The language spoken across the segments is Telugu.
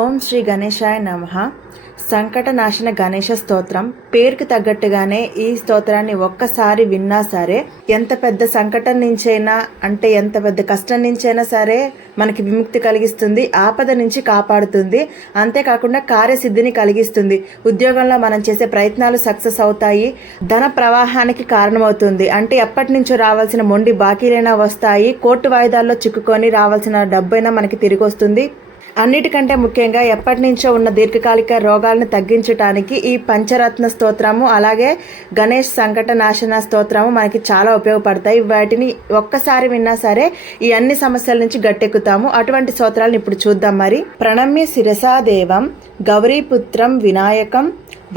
ఓం శ్రీ గణేశాయ నమః. సంకటనాశన గణేశ స్తోత్రం. పేరుకి తగ్గట్టుగానే ఈ స్తోత్రాన్ని ఒక్కసారి విన్నా సరే ఎంత పెద్ద సంకటం నుంచైనా అంటే ఎంత పెద్ద కష్టం నుంచైనా సరే మనకి విముక్తి కలిగిస్తుంది, ఆపద నుంచి కాపాడుతుంది. అంతేకాకుండా కార్యసిద్ధిని కలిగిస్తుంది. ఉద్యోగంలో మనం చేసే ప్రయత్నాలు సక్సెస్ అవుతాయి. ధన ప్రవాహానికి కారణమవుతుంది. అంటే ఎప్పటి నుంచో రావాల్సిన మొండి బాకీలైనా వస్తాయి. కోర్టు వాయిదాల్లో చిక్కుకొని రావాల్సిన డబ్బైనా మనకి తిరిగి వస్తుంది. అన్నిటికంటే ముఖ్యంగా ఎప్పటి నుంచో ఉన్న దీర్ఘకాలిక రోగాలను తగ్గించడానికి ఈ పంచరత్న స్తోత్రము అలాగే గణేష్ సంకట నాశన స్తోత్రము మనకి చాలా ఉపయోగపడతాయి. వాటిని ఒక్కసారి విన్నా సరే ఈ అన్ని సమస్యల నుంచి గట్టెక్కుతాము. అటువంటి స్తోత్రాలను ఇప్పుడు చూద్దాం. మరి ప్రణమ్య శిరసాదేవం గౌరీపుత్రం వినాయకం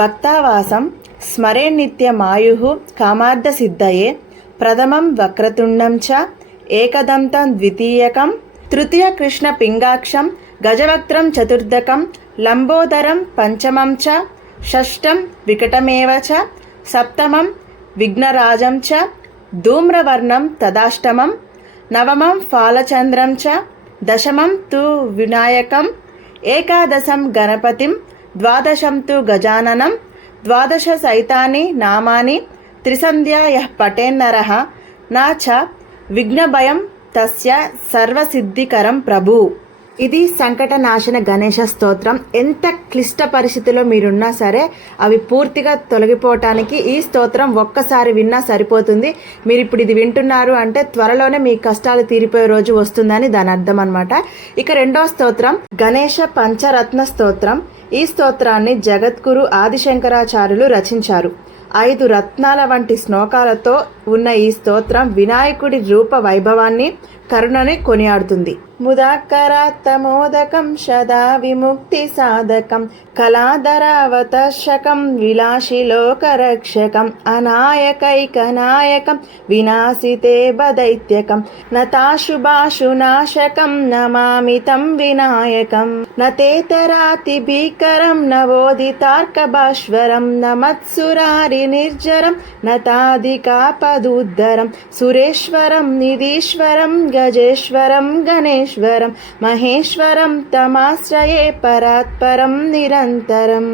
భక్తావాసం స్మరే నిత్యమాయు కామార్థ సిద్ధయే ప్రథమం వక్రతుండం చ ఏకదంతం ద్వితీయకం తృతీయ కృష్ణ పింగాక్షం గజవక్త్రం చతుర్దకం లంబోదరం పంచమం చ షష్టం వికటమేవ చ సప్తమం విఘ్నరాజం చ ధూమ్రవర్ణం తదాష్టమం నవమం ఫాలచంద్రం చ దశమం తు వినాయకం ఏకాదశం గణపతిం ద్వాదశం తు గజాననం ద్వాదశ సైతాని నామాని త్రిసంధ్యా యః పఠేన్నరః నా చ విఘ్నభయం తస్య సర్వసిద్ధికరం ప్రభు. ఇది సంకట నాశన గణేశ స్తోత్రం. ఎంత క్లిష్ట పరిస్థితిలో మీరున్నా సరే అవి పూర్తిగా తొలగిపోవటానికి ఈ స్తోత్రం ఒక్కసారి విన్నా సరిపోతుంది. మీరు ఇప్పుడు ఇది వింటున్నారు అంటే త్వరలోనే మీ కష్టాలు తీరిపోయే రోజు వస్తుందని దాని అర్థం అన్నమాట. ఇక రెండో స్తోత్రం గణేశ పంచరత్న స్తోత్రం. ఈ స్తోత్రాన్ని జగద్గురు ఆదిశంకరాచార్యులు రచించారు. 5 రత్నాల వంటి శ్లోకాలతో ఉన్న ఈ స్తోత్రం వినాయకుడి రూప వైభవాన్ని కరుణని కొనియాడుతుంది. ముదాకరాత్తమోదకం సదా విముక్తి సాధకం కళాధరావతర్షకం విలాసిలోకరక్షకం అనాయకైకనాయకం వినాశితే బదైత్యకం నతాశుభాశునాశకం నమామితం వినాయకం నతేతరాతి భీకరం నవోదితార్కభాస్వరం నమత్సురారి నిర్జరం నతాదికాపదుద్దరం సురేశ్వరం నిధీశ్వరం గజేశ్వరం గణేశ్వరం మహేశ్వరం తమాశ్రయే పరాత్పరం నిరంతరం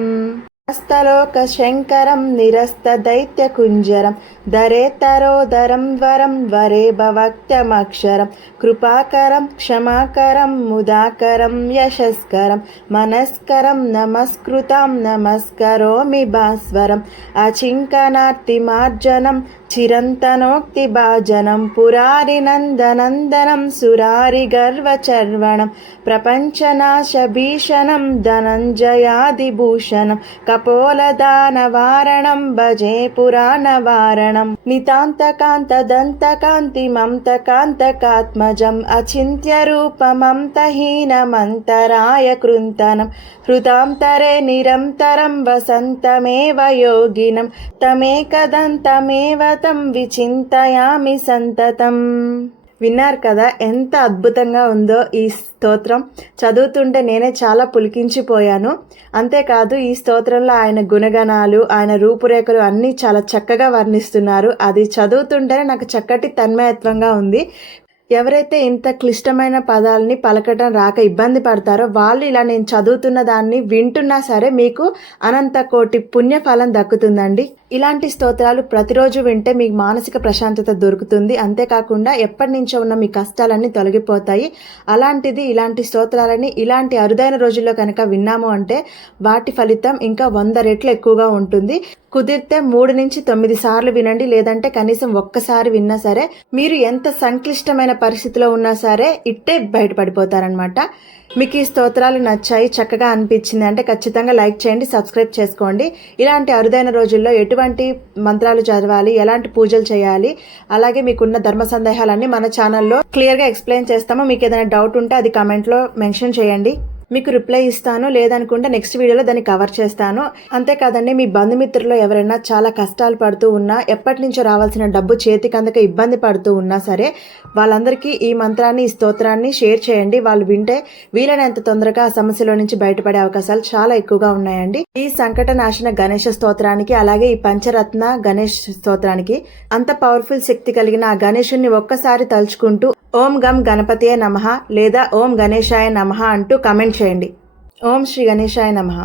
హస్తలోక శంకరం నిరస్త దైత్య కుంజరం ధరేతరోదరం వరం వరే భవక్తమక్షరం కృపాకరం క్షమాకరం ముదాకరం యశస్కరం మనస్కరం నమస్కృతం నమస్కరోమి భాస్వరం అచింకనార్తిమార్జనం చిరంతనోక్తి భాజనం పురారి నందనందనం సురారి గర్వచర్వణం ప్రపంచనాశ భీషణం ధనంజయాదిభూషణం కపోలదానవారణం భజే పురాణవారణం నితాంతకాంత దంతకాంతిమంతకాంతకాత్మజం అచింత్య రూపమంతహీనమంతరాయ కృంతనం హృతాంతరే నిరంతరం వసంతమేవ యోగినం తమేకదంతమేవ తం విచింతయామి సంతతం. విన్నారు కదా ఎంత అద్భుతంగా ఉందో ఈ స్తోత్రం. చదువుతుంటే నేనే చాలా పులికించిపోయాను. అంతేకాదు ఈ స్తోత్రంలో ఆయన గుణగణాలు ఆయన రూపురేఖలు అన్నీ చాలా చక్కగా వర్ణిస్తున్నారు. అది చదువుతుంటేనే నాకు చక్కటి తన్మయత్వంగా ఉంది. ఎవరైతే ఇంత క్లిష్టమైన పదాలని పలకటం రాక ఇబ్బంది పడతారో వాళ్ళు ఇలా నేను చదువుతున్న దాన్ని వింటున్నా సరే మీకు అనంత కోటి పుణ్యఫలం దక్కుతుందండి. ఇలాంటి స్తోత్రాలు ప్రతిరోజు వింటే మీకు మానసిక ప్రశాంతత దొరుకుతుంది. అంతేకాకుండా ఎప్పటి నుంచో ఉన్న మీ కష్టాలన్నీ తొలగిపోతాయి. అలాంటిది ఇలాంటి స్తోత్రాలని ఇలాంటి అరుదైన రోజుల్లో కనుక విన్నాము అంటే వాటి ఫలితం ఇంకా 100 రెట్లు ఎక్కువగా ఉంటుంది. కుదిరితే 3 నుంచి 9 సార్లు వినండి. లేదంటే కనీసం ఒక్కసారి విన్నా సరే మీరు ఎంత సంక్లిష్టమైన పరిస్థితిలో ఉన్నా సరే ఇట్టే బయటపడిపోతారనమాట. మీకు ఈ స్తోత్రాలు నచ్చాయి, చక్కగా అనిపించింది అంటే ఖచ్చితంగా లైక్ చేయండి, సబ్స్క్రైబ్ చేసుకోండి. ఇలాంటి అరుదైన రోజుల్లో ఎటువంటి మంత్రాలు చదవాలి, ఎలాంటి పూజలు చేయాలి, అలాగే మీకున్న ధర్మ సందేహాలన్నీ మన ఛానల్లో క్లియర్గా ఎక్స్ప్లెయిన్ చేస్తాము. మీకు ఏదైనా డౌట్ ఉంటే అది కామెంట్లో మెన్షన్ చేయండి, మీకు రిప్లై ఇస్తాను. లేదనుకుంటే నెక్స్ట్ వీడియోలో దాన్ని కవర్ చేస్తాను. అంతేకాదండి మీ బంధుమిత్రుల్లో ఎవరైనా చాలా కష్టాలు పడుతూ ఉన్నా, ఎప్పటి నుంచో రావాల్సిన డబ్బు చేతికి అందక ఇబ్బంది పడుతూ ఉన్నా సరే వాళ్ళందరికీ ఈ మంత్రాన్ని ఈ స్తోత్రాన్ని షేర్ చేయండి. వాళ్ళు వింటే వీలైనంత తొందరగా ఆ సమస్యలో నుంచి బయటపడే అవకాశాలు చాలా ఎక్కువగా ఉన్నాయండి. ఈ సంకట నాశన గణేశ స్తోత్రానికి అలాగే ఈ పంచరత్న గణేష్ స్తోత్రానికి అంత పవర్ఫుల్ శక్తి కలిగిన ఆ గణేశుని ఒక్కసారి తలుచుకుంటూ ఓం గం గణపతియే నమః లేదా ఓం గణేశాయ నమః అంటూ కమెంట్ చేయండి. ఓం శ్రీ గణేశాయ నమః.